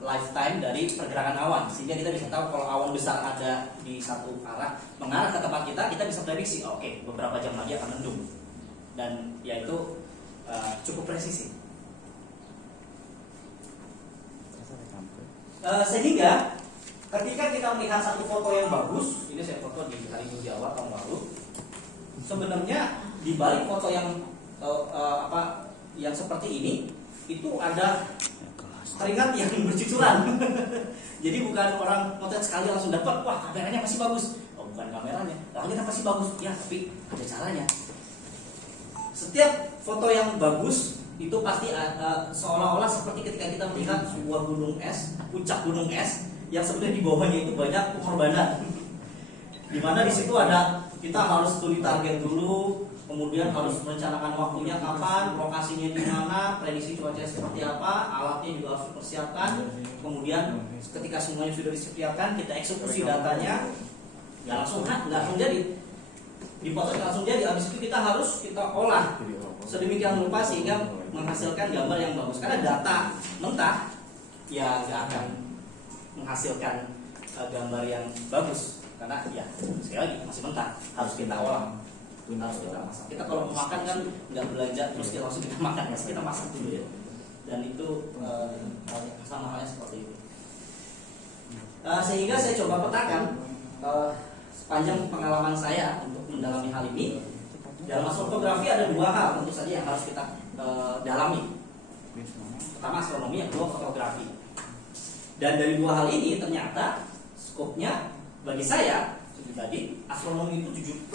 lifetime dari pergerakan awan, sehingga kita bisa tahu kalau awan besar ada di satu arah mengarah ke tempat kita bisa prediksi, oke, beberapa jam lagi akan mendung, dan ya itu cukup presisi. Sehingga ketika kita melihat satu foto yang bagus, ini saya foto di hari Minggu Jawa tahun lalu, sebenarnya di balik foto yang yang seperti ini itu ada keringat yang bercucuran. Jadi bukan orang motret sekali langsung dapat, wah kameranya pasti bagus. Oh bukan kameranya, kita pasti bagus. Ya tapi ada caranya. Setiap foto yang bagus itu pasti seolah-olah seperti ketika kita melihat sebuah gunung es, puncak gunung es yang sebenarnya di bawahnya itu banyak pengorbanan. Dimana di situ ada kita harus studi target dulu, kemudian harus merencanakan waktunya kapan, lokasinya di mana, prediksi cuaca seperti apa, alatnya juga harus dipersiapkan. Kemudian ketika semuanya sudah disiapkan, kita eksekusi datanya, nggak langsung jadi. Di foto nggak langsung jadi, habis itu kita olah sedemikian rupa sehingga menghasilkan gambar yang bagus. Karena data mentah ya nggak akan menghasilkan gambar yang bagus. Karena ya sekali lagi masih mentah, harus kita olah, harus kita masak. Kita kalau mau makan kan nggak belanja terus kita langsung kita makan, ya kita masak dulu ya. Dan itu sama halnya seperti itu. Sehingga saya coba petakan sepanjang pengalaman saya untuk mendalami hal ini. Dalam astrofotografi ada dua hal tentu saja yang harus kita dalami. Pertama astronomi, yang kedua fotografi. Dan dari dua hal ini ternyata skopnya bagi saya pribadi astronomi itu 70%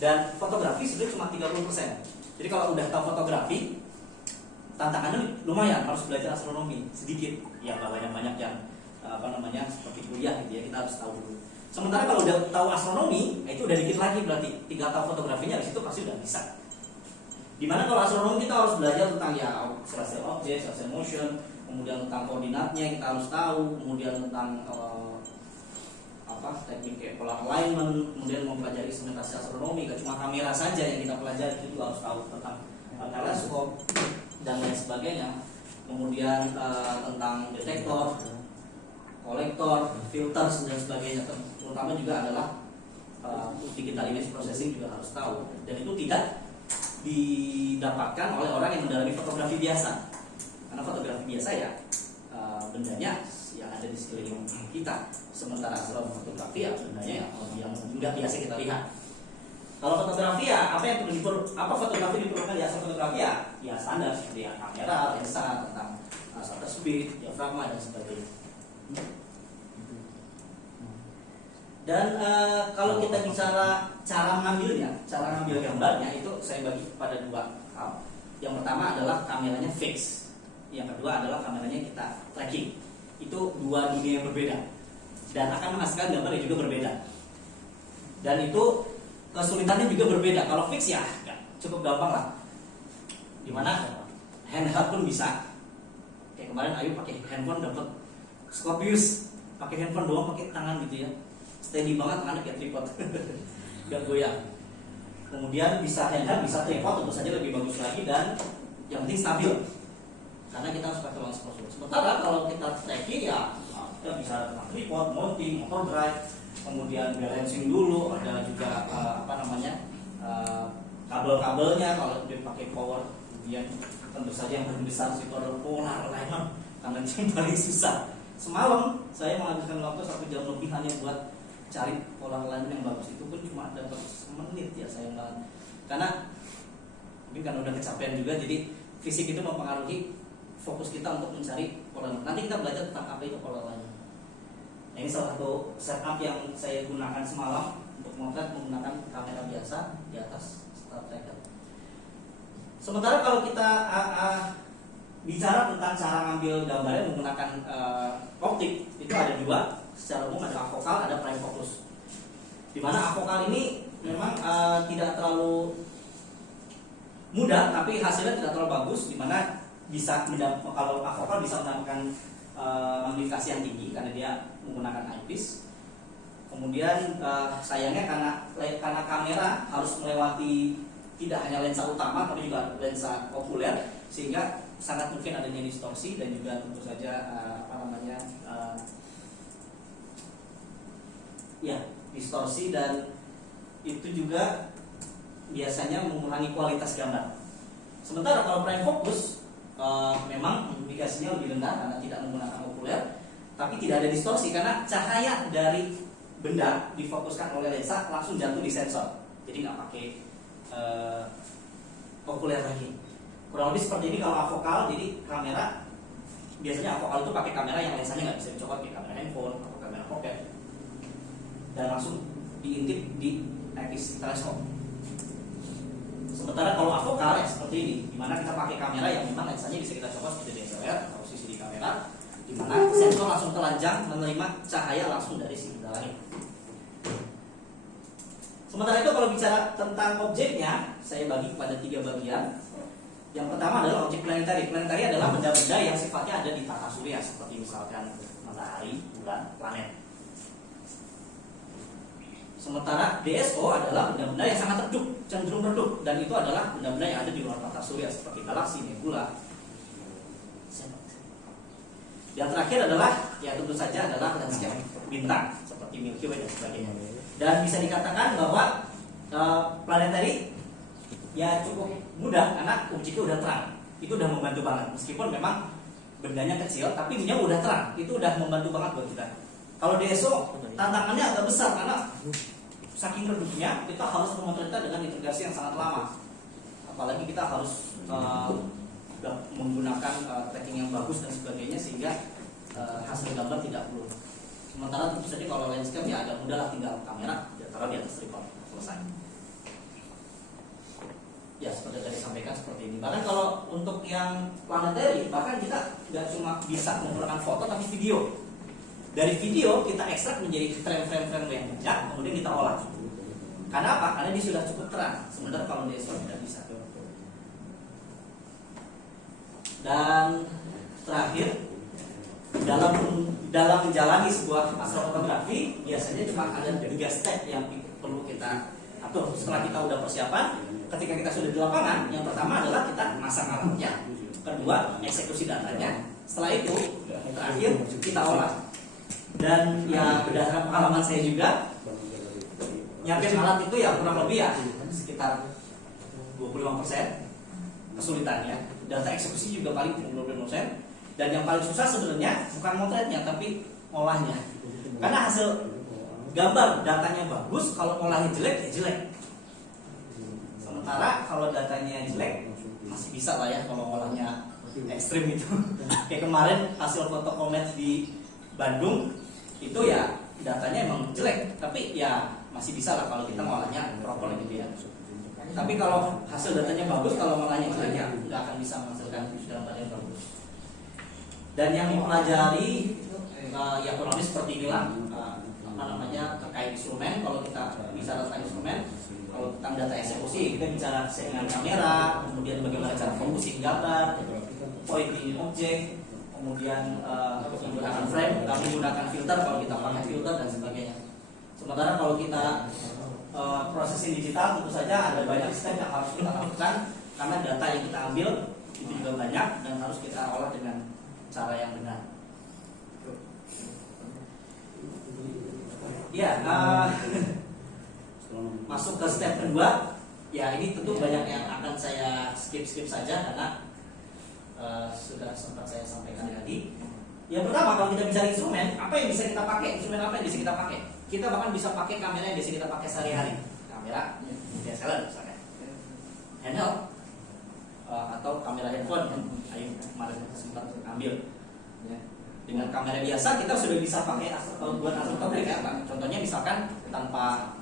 dan fotografi sebenarnya cuma 30%. Jadi kalau udah tahu fotografi, tantangannya lumayan, harus belajar astronomi sedikit. Ya nggak banyak-banyak yang seperti kuliah gitu ya, kita harus tahu dulu. Sementara kalau udah tahu astronomi, itu udah dikit lagi, berarti tinggal tahu fotografinya di situ pasti udah bisa. Dimana kalau astronomi kita harus belajar tentang ya celestial object, celestial motion, kemudian tentang koordinatnya kita harus tahu, kemudian tentang teknik kayak polar alignment, kemudian mempelajari instrumentasi astronomi. Gak cuma kamera saja yang kita pelajari, itu juga harus tahu tentang teleskop dan lain sebagainya. Kemudian tentang detektor, kolektor, filter dan sebagainya. Terutama juga adalah digital image processing juga harus tahu. Dan itu tidak didapatkan oleh orang yang mendalami fotografi biasa. Karena fotografi biasa ya bendanya yang ada di sekeliling kita. Sementara kalau fotografi ya bendanya yang nggak biasa kita lihat. Kalau fotografi ya apa fotografi diperlukan di astrofotografi ya standar seperti ya kamera, lensa, tentang shutter speed, diafragma dan sebagainya. Dan kalau kita bicara cara ngambil gambarnya itu saya bagi pada dua hal. Yang pertama adalah kameranya fix, yang kedua adalah kameranya kita tracking. Itu dua dunia yang berbeda dan akan menghasilkan gambar yang juga berbeda. Dan itu kesulitannya juga berbeda. Kalau fix ya cukup gampang lah, dimana handheld pun bisa. Kayak kemarin Ayu pakai handphone dapat Scorpius, pakai handphone doang, pakai tangan gitu ya, steady banget tangannya kayak tripod, gak goyang. Kemudian bisa handheld, bisa tripod, tentu saja lebih bagus lagi, dan yang penting stabil, karena kita harus pakai lens prosedur. Sementara kalau kita tracking ya kita bisa tripod, mounting, motor drive, kemudian balancing dulu, ada juga kabel-kabelnya kalau dia pakai power. Kemudian tentu saja yang paling besar itu adalah polar alignment, karena yang paling susah. Semalam saya menghabiskan waktu 1 jam lebih hanya buat cari polar alignment yang bagus. Itu pun cuma dapat semenit ya sayang banget. Karena mungkin kan udah kecapean juga, jadi fisik itu mempengaruhi fokus kita untuk mencari polar alignment. Nanti kita belajar tentang apa itu polar alignment. Nah, ini salah satu setup yang saya gunakan semalam untuk motret menggunakan kamera biasa di atas Star Tracker. Sementara kalau kita bicara tentang cara ngambil gambarnya menggunakan optik, itu ada dua. Secara umum ada afokal, ada prime focus. Dimana afokal ini memang tidak terlalu mudah, tapi hasilnya tidak terlalu bagus. Dimana kalau afokal bisa mendapatkan magnifikasi yang tinggi karena dia menggunakan eyepiece. Kemudian sayangnya karena kamera harus melewati tidak hanya lensa utama tapi juga lensa okuler, sehingga sangat mungkin adanya distorsi dan juga tentu saja distorsi, dan itu juga biasanya mengurangi kualitas gambar. Sementara kalau prime focus memang indikasinya lebih rendah karena tidak menggunakan okuler, tapi tidak ada distorsi karena cahaya dari benda difokuskan oleh lensa langsung jatuh di sensor, jadi nggak pakai okuler lagi. Kurang lebih seperti ini kalau avokal. Jadi kamera biasanya avokal itu pakai kamera yang lensanya nggak bisa dicopot, kayak kamera handphone atau kamera pocket, dan langsung diintip di eyepiece teleskop. Sementara kalau avokal ya seperti ini, dimana kita pakai kamera yang memang lensanya bisa kita copot seperti DSLR atau CCD kamera, dimana sensor langsung telanjang menerima cahaya langsung dari si benda langit. Sementara itu kalau bicara tentang objeknya, saya bagi kepada 3 bagian. Yang pertama adalah objek planetari. Planetari adalah benda-benda yang sifatnya ada di tata surya, seperti misalkan matahari, bulan, planet. Sementara DSO adalah benda-benda yang sangat redup, cenderung redup, dan itu adalah benda-benda yang ada di luar tata surya seperti galaksi, nebula. Yang terakhir adalah ya tentu saja adalah landscape bintang seperti Milky Way dan sebagainya. Dan bisa dikatakan bahwa planetari ya cukup mudah karena objeknya udah terang. Itu udah membantu banget. Meskipun memang bendanya kecil, tapi dia udah terang. Itu udah membantu banget buat kita. Kalau DSO tantangannya agak besar karena saking redupnya kita harus memotretnya dengan integrasi yang sangat lama. Apalagi kita harus menggunakan tracking yang bagus dan sebagainya sehingga hasil gambar tidak perlu. Sementara tentu saja kalau landscape ya agak mudah lah, tinggal kamera taruh di atas tripod, selesai. Ya seperti tadi sampaikan seperti ini. Bahkan kalau untuk yang planetary, bahkan kita nggak cuma bisa menggunakan foto tapi video. Dari video kita ekstrak menjadi frame-frame yang banyak, kemudian kita olah. Karena apa? Karena dia sudah cukup terang. Sementara kalau DSLR tidak bisa. Dan terakhir, dalam menjalani sebuah astrofotografi biasanya cuma ada 3 step yang perlu kita atur. Setelah kita udah persiapan, ketika kita sudah di lapangan, yang pertama adalah kita masang alatnya, kedua eksekusi datanya, setelah itu terakhir kita olah. Dan ya berdasarkan pengalaman saya juga, nyiapin alat itu ya kurang lebih ya sekitar 25% kesulitannya. Data eksekusi juga paling 25%. Dan yang paling susah sebenarnya bukan motretnya tapi ngolahnya. Karena hasil gambar datanya bagus, kalau ngolahnya jelek ya jelek. Sementara kalau datanya jelek masih bisa lah ya kalau ngolahnya ekstrim itu. Kayak kemarin hasil foto komet di Bandung itu ya datanya emang jelek, tapi ya masih bisa lah kalau kita ngolahnya proper gitu ya. Tapi kalau hasil datanya bagus, kalau ngolahnya jelek ya nggak akan bisa menghasilkan gambar yang bagus. Dan yang mempelajari ya kurang lebih seperti inilah terkait instrumen. Kalau kita bicara tentang instrumen, kalau tentang data eksekusi kita bicara settingan kamera, kemudian bagaimana cara focusing gambar, pointing objek, kemudian menggunakan frame, menggunakan filter kalau kita pakai filter dan sebagainya. Sementara kalau kita processing digital tentu saja ada banyak step yang harus kita lakukan karena data yang kita ambil itu juga banyak dan harus kita olah dengan cara yang benar. Ya, masuk ke step kedua. Ya ini tentu banyak yang akan saya skip saja karena sudah sempat saya sampaikan tadi. Yang pertama kalau kita bicara instrumen, apa yang bisa kita pakai? Instrumen apa yang bisa kita pakai? Kita bahkan bisa pakai kamera yang bisa kita pakai sehari-hari. Kamera DSLR misalnya, handheld atau kamera handphone yang Ayu kemarin sempat ambil. Dengan kamera biasa kita sudah bisa pakai buat astrofotografi ya, Pak. Contohnya misalkan tanpa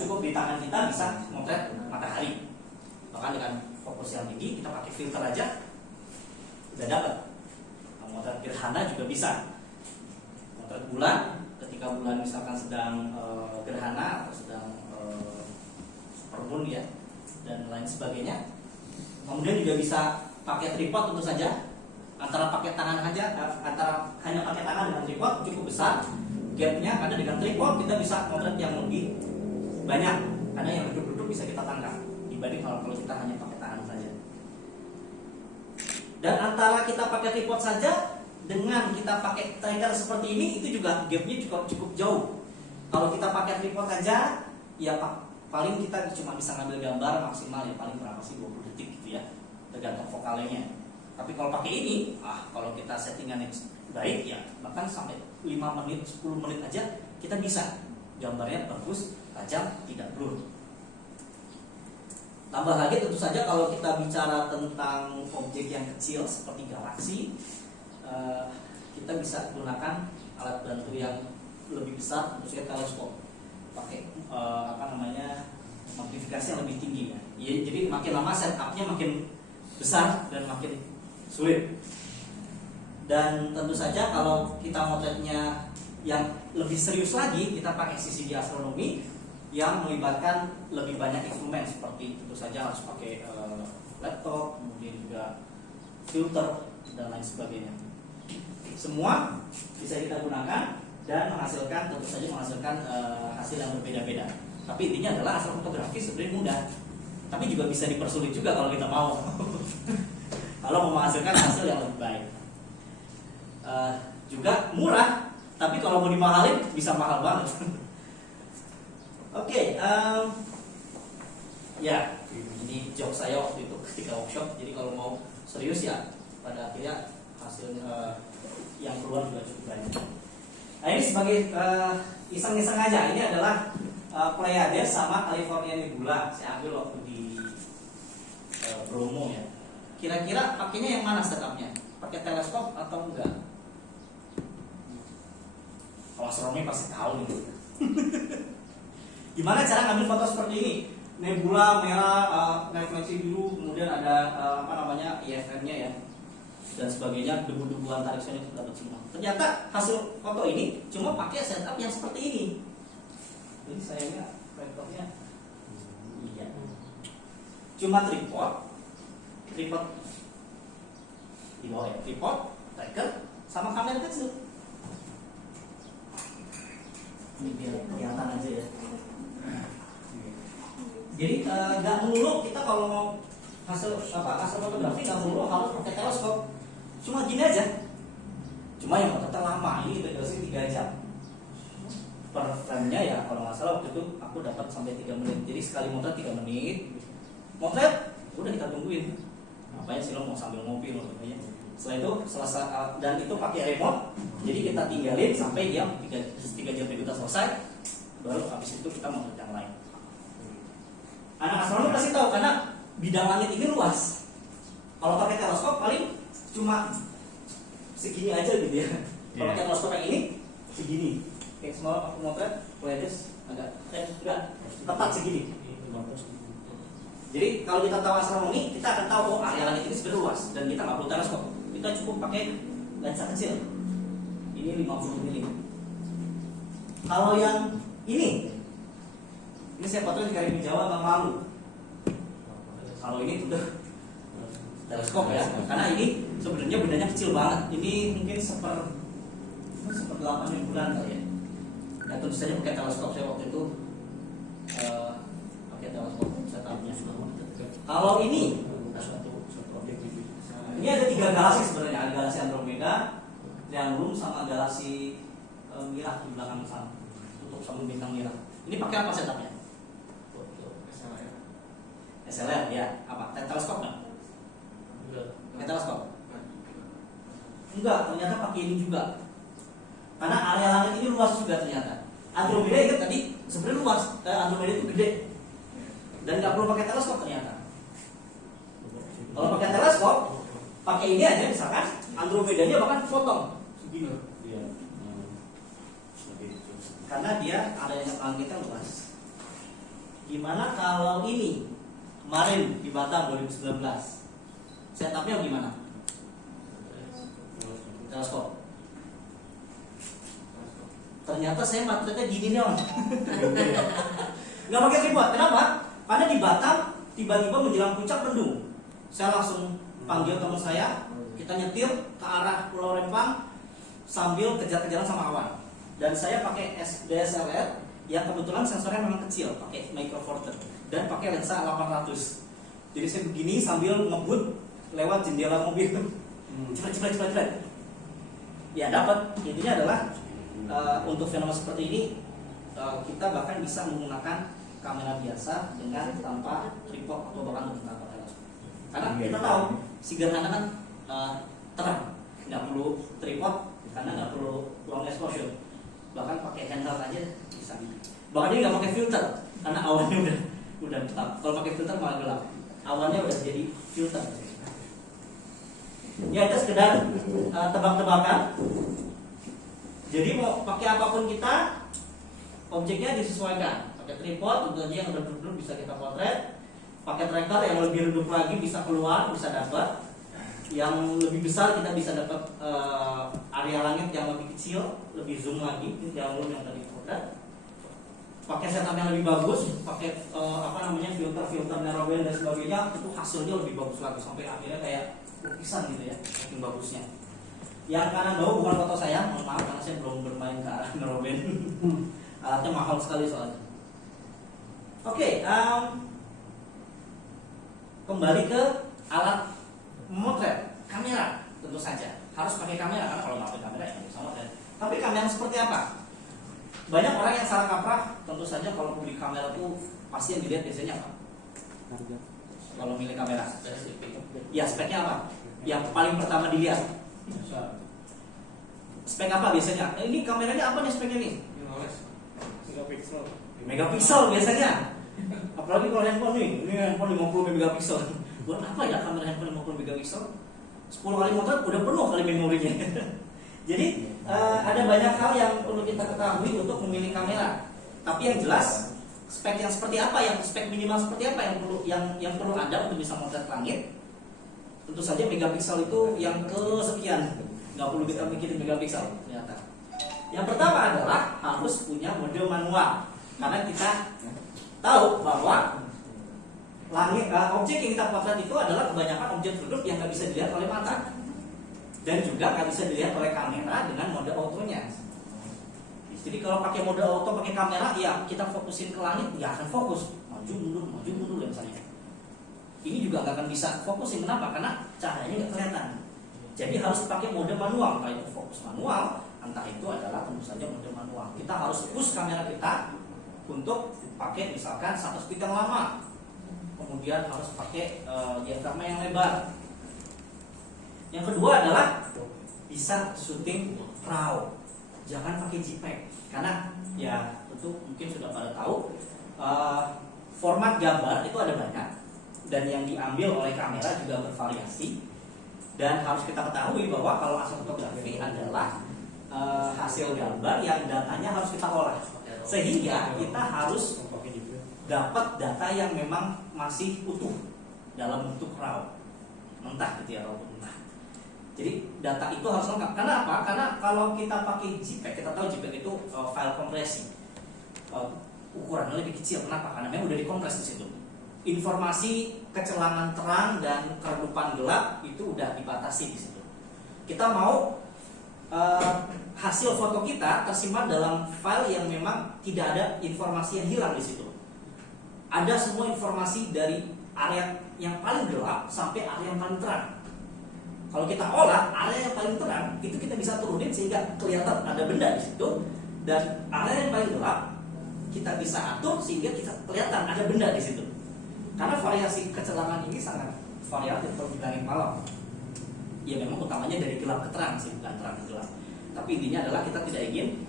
cukup di tangan kita bisa motret matahari. Bahkan dengan fokus yang tinggi kita pakai filter aja udah dapat. Motret gerhana juga bisa. Motret bulan ketika bulan misalkan sedang gerhana atau sedang supermoon ya dan lain sebagainya. Kemudian juga bisa pakai tripod tentu saja. Antara pakai tangan aja, antara hanya pakai tangan dengan tripod cukup besar gapnya, karena dengan tripod kita bisa motret yang lebih banyak karena yang duduk-duduk bisa kita tangkap dibanding kalau kita hanya pakai tangan saja. Dan antara kita pakai tripod saja dengan kita pakai tracker seperti ini, itu juga gapnya cukup jauh. Kalau kita pakai tripod aja, ya paling kita cuma bisa ngambil gambar maksimal ya paling berapa sih, 20 detik gitu ya, tergantung vokalnya. Tapi kalau pakai ini, kalau kita settingan yang baik ya bahkan sampai 5 menit, 10 menit aja kita bisa gambarnya bagus, tajam, tidak blur. Tambah lagi tentu saja kalau kita bicara tentang objek yang kecil seperti galaksi, kita bisa gunakan alat bantu yang lebih besar, tentu saja teleskop. Pakai amplifikasi yang lebih tinggi ya. Jadi makin lama setupnya makin besar dan makin sulit. Dan tentu saja kalau kita motretnya yang lebih serius lagi, kita pakai CCD astronomi yang melibatkan lebih banyak instrumen, seperti tentu saja harus pakai laptop, kemudian juga filter dan lain sebagainya. Semua bisa kita gunakan dan menghasilkan hasil yang berbeda-beda. Tapi intinya adalah astrofotografi sebenarnya mudah, tapi juga bisa dipersulit juga kalau kita mau. Kalau mau menghasilkan hasil yang lebih baik. Juga murah, tapi kalau mau dimahalin bisa mahal banget. Oke, ya ini job saya waktu itu ketika workshop. Jadi kalau mau serius ya pada akhirnya hasil yang keluar juga cukup banyak. Nah ini sebagai iseng-iseng aja. Ini adalah Pleiades sama California Nebula. Saya ambil waktu di Bromo ya. Kira-kira pakainya yang mana setupnya? Pakai teleskop atau enggak? Kalau astronomi pasti tahu nih. Gimana cara ngambil foto seperti ini? Nebula merah, refleksi biru, kemudian ada IFM-nya ya, dan sebagainya, debu-debu antariksa itu dapat semua. Ternyata hasil foto ini cuma pakai setup yang seperti ini. Jadi sayangnya laptopnya, iya, cuma tripod di bawah ya, tripod, tracker, sama kamera kecil. Ini biar kelihatan aja ya. Jadi nggak melulu kita kalau mau hasil fotografi nggak melulu harus pakai teleskop. Cuma gini aja. Cuma yang motretnya lama, ini durasi 3 jam. Per frame-nya ya kalau nggak salah waktu itu aku dapat sampai 3 menit. Jadi sekali motret 3 menit. Motret udah kita tungguin. Apanya sih lo mau sambil ngopi loh katanya. Setelah itu selesai dan itu pakai remote. Jadi kita tinggalin sampai dia 3 jam kita selesai. Baru habis itu kita motret yang lain. Anak astronomi pasti tahu karena bidang langit ini luas. Kalau pakai teleskop paling cuma segini aja gitu ya. Kalau pakai teleskop yang ini segini. Kayak semua aku motret Pleiades agak enggak tepat segini. Jadi kalau kita tahu astronomi, kita akan tahu area langit ini sebenarnya luas dan kita nggak perlu teleskop. Kita cukup pakai lensa kecil. Ini 50 mm. Kalau yang ini saya potret di Karimun Jawa Bang Malu. Kalau ini tentu teleskop ya, karena ini sebenarnya bendanya kecil banget. Ini mungkin seper 8 bulan kali ya. Dan tentu saja pakai teleskop saya waktu itu pakai teleskop setupnya. Kalau ini ada 3 galaksi sebenarnya, ada galaksi Andromeda, Triangulum sama galaksi Mira di belakang sana, tutup sama bintang Mira. Ini pakai apa setupnya? SLR ya, apa? Teleskop nggak? Pakai teleskop? Enggak, ternyata pakai ini juga. Karena area langit ini luas juga ternyata. Andromeda itu tadi sebenarnya luas, Andromeda itu gede dan nggak perlu pakai teleskop ternyata. Kalau pakai teleskop, pakai ini aja misalkan Andromedanya bahkan potong segini. Karena dia area langitnya luas. Gimana kalau ini? Kemarin di Batam 2019 setupnya gimana? Teleskop. Ternyata saya motretnya gini nih om. Nggak pakai tripod. Kenapa? Karena di Batam tiba-tiba menjelang puncak mendung. Saya langsung panggil teman saya, kita nyetir ke arah Pulau Rempang sambil kejar-kejaran sama awan. Dan saya pakai DSLR yang kebetulan sensornya memang kecil, pakai Micro Four Third dan pakai lensa 800. Jadi saya begini sambil ngebut lewat jendela mobil, cepet. Ya dapat. Intinya adalah untuk fenomena seperti ini kita bahkan bisa menggunakan kamera biasa dengan tanpa tripod atau bahkan tanpa kamera. Karena kita tahu si gerhana kan terang, nggak perlu tripod karena nggak perlu long exposure. Bahkan pakai handheld aja bisa. Bahkan dia nggak pakai filter karena awannya udah tetap. Kalau pakai filter malah gelap. Awannya udah jadi filter. Ya itu sekedar tebak-tebakan. Jadi mau pakai apapun kita, objeknya disesuaikan. Pakai tripod tentu saja yang redup bisa kita potret. Pakai tracker yang lebih redup lagi bisa keluar, bisa dapat. Yang lebih besar kita bisa dapat area langit yang lebih kecil, lebih zoom lagi, jauh yang tadi potret. Pakai setup yang lebih bagus, pakai filter narrowband dan sebagainya, itu hasilnya lebih bagus lagi sampai akhirnya kayak lukisan gitu ya, saking bagusnya. Yang kanan bawah bukan foto saya, mohon maaf karena saya belum bermain ke arah narrowband. Alatnya mahal sekali soalnya. Oke, kembali ke alat memotret, kamera tentu saja harus pakai kamera karena kalau nggak pakai kamera ya nggak bisa motret. Tapi kamera seperti apa? Banyak orang yang salah kaprah. Tentu saja kalau beli kamera tuh pasti yang dilihat biasanya apa? Harga. Kalau milih kamera, ya speknya apa? Yang paling pertama dilihat. Spek apa biasanya? Ini kameranya apa nih speknya nih? Megapiksel biasanya. Apalagi kalau handphone nih, ini handphone 50 megapiksel. Buat apa ya kamera handphone 50 megapiksel? 10 kali motret udah penuh kali memorinya. Jadi ada banyak hal yang perlu kita ketahui untuk memilih kamera. Tapi yang jelas spek yang seperti apa, yang spek minimal seperti apa yang perlu ada untuk bisa motret langit. Tentu saja megapiksel itu yang kesekian, nggak perlu kita mikirin megapiksel ternyata. Yang pertama adalah harus punya mode manual, karena kita tahu bahwa objek yang kita potret itu adalah kebanyakan objek redup yang nggak bisa dilihat oleh mata dan juga nggak bisa dilihat oleh kamera dengan mode autonya. Jadi kalau pakai mode auto, pakai kamera, ya kita fokusin ke langit, ya akan fokus maju mundur misalnya. Ini juga nggak akan bisa fokusin. Kenapa? Karena cahayanya nggak kelihatan. Jadi harus pakai mode manual, entah itu fokus manual, entah itu adalah tentu saja mode manual. Kita harus push kamera kita untuk pakai misalkan shutter speed yang lama, kemudian harus pakai diafragma yang lebar. Yang kedua adalah bisa syuting RAW, jangan pakai JPEG, karena ya tentu mungkin sudah pada tahu format gambar itu ada banyak dan yang diambil oleh kamera juga bervariasi. Dan harus kita ketahui bahwa kalau astrofotografi adalah hasil gambar yang datanya harus kita olah, sehingga kita harus dapat data yang memang masih utuh dalam bentuk RAW, mentah gitu ya, RAW mentah. Jadi data itu harus lengkap. Karena apa? Karena kalau kita pakai JPEG, kita tahu JPEG itu file kompresi, ukurannya lebih kecil. Kenapa? Karena memang udah dikompres di situ. Informasi kecelangan terang dan keredupan gelap itu udah dibatasi di situ. Kita mau hasil foto kita tersimpan dalam file yang memang tidak ada informasi yang hilang di situ. Ada semua informasi dari area yang paling gelap sampai area yang paling terang. Kalau kita olah area yang paling terang itu kita bisa turunin sehingga kelihatan ada benda di situ, dan area yang paling gelap kita bisa atur sehingga kita kelihatan ada benda di situ. Karena variasi kecelangan ini sangat variatif kalau di langit malam. Ya memang utamanya dari gelap ke terang sih, bukan terang ke gelap. Tapi intinya adalah kita tidak ingin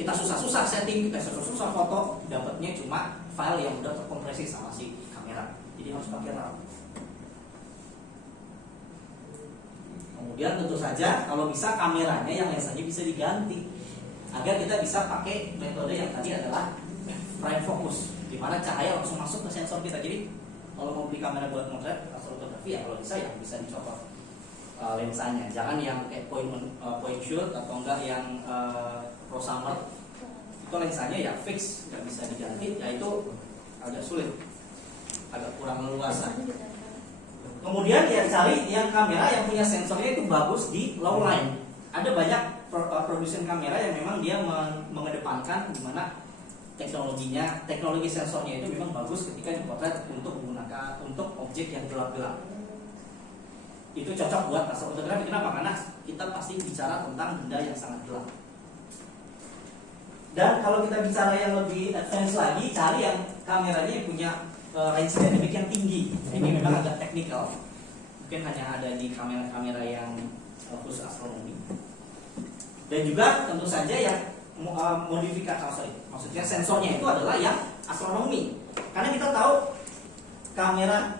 kita susah-susah setting, kita susah-susah foto, dapatnya cuma file yang udah terkompresi sama si kamera. Jadi harus pakai RAW. Kemudian tentu saja kalau bisa kameranya yang lensanya bisa diganti agar kita bisa pakai metode yang tadi adalah prime focus, di mana cahaya langsung masuk ke sensor kita. Jadi kalau mau beli kamera buat motret astrofotografi ya kalau bisa ya bisa dicopot lensanya, jangan yang kayak point shoot atau enggak yang prosumer. Itu lensanya ya fix, nggak bisa diganti, ya itu agak sulit, agak kurang leluasa. Kemudian ya cari yang kamera yang punya sensornya itu bagus di low line. Ada banyak produsen kamera yang memang dia mengedepankan dimana teknologi sensornya itu memang bagus ketika dipotret untuk menggunakan untuk objek yang gelap-gelap. itu cocok buat astrofotografi. Kenapa? Karena kita pasti bicara tentang benda yang sangat gelap. Dan kalau kita bicara yang lebih advance lagi, cari yang kameranya yang punya range dynamic yang tinggi. Ini memang agak teknikal. Mungkin hanya ada di kamera-kamera yang khusus astronomi. Dan juga tentu saja yang maksudnya sensornya itu adalah yang astronomi. Karena kita tahu kamera